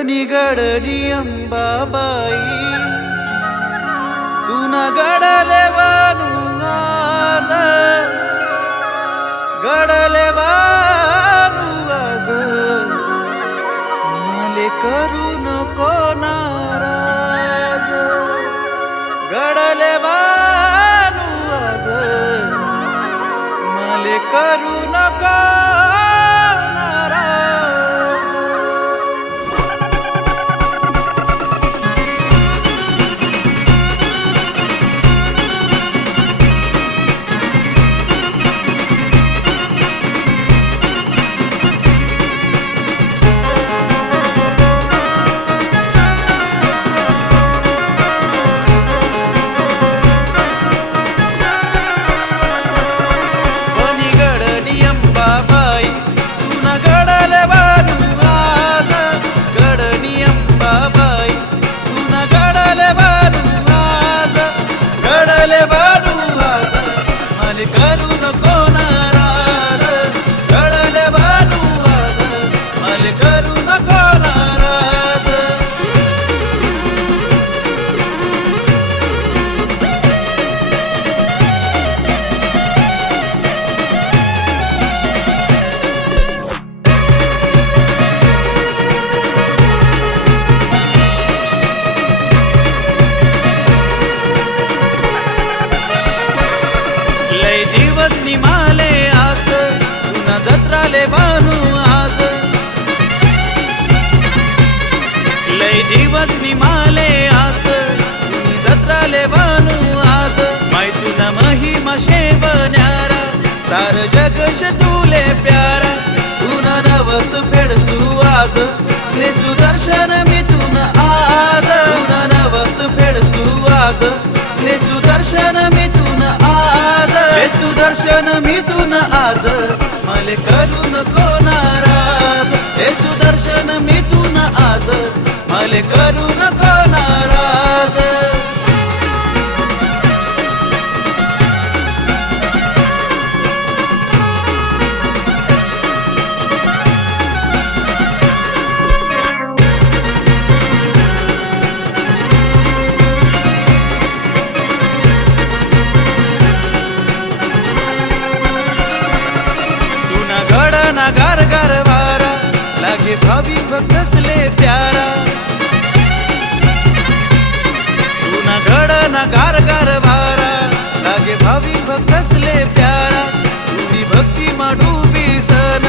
पनिगडली अंबाबाई तुना गडले बानू आज गडले बानू आज माले करू नको नाराज गडले बानू आज माले करू नको करू नको नाराज गडले बानू आज माले करू नको नाराज लय दिवस निमाले आस तुना जत्राले बानू आज लय दिवस निमाले आस तुनी जत्राले बानू आज माय तुना महिमा शेवन्यारा सार जगश तुले प्यारा तुना नवस फेडसू आज ले सुदर्शन मी तुना आज तुना नवस फेडसू आज ले सुदर्शन मी तुना आज ले सुदर्शन मी तुना आज माले करू नको नाराज हे सुदर्शन मी तुना आज माले करू नको नाराज गार गार वारा लागे भावी भक्तसले प्यारा तुना घड ना गार गार वारा लागे भावी भक्तसले प्यारा तुझी भक्ती माडूबी सन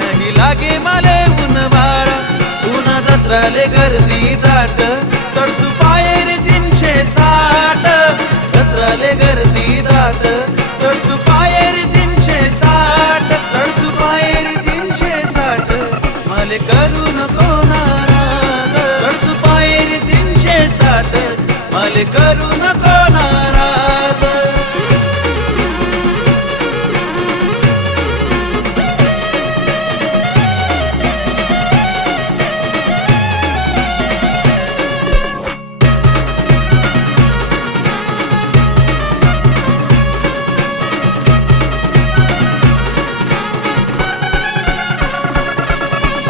नाही लागे माले ऊन वारा तुना जत्राले गर्दी दाट चढसू पायरी 360 जत्राले गर्दी दाट चढसू पायरी 360 चढसू पायरी 360 माले करू नको नाराज चढसू पायरी 360 माले करू नको नाराज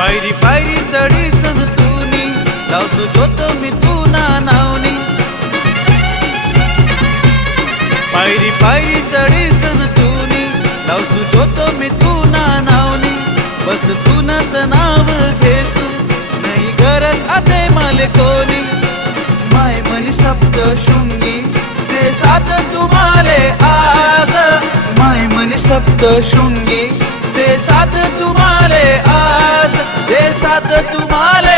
पायरी पायरी चढी सन तुनी लावसू जोत मी तुना नावनी पायरी पायरी चढी सन तुनी लावसू जोत मी तुना नावनी बस तुनाच नाव घेसू नाही गरज आते माले कोणी माय मनी सप्त शृंगी ते साथ तुम्हाले आज माय मनी सप्त शृंगी ते साथ तुम्हाले आज ते साथ तुम्हाले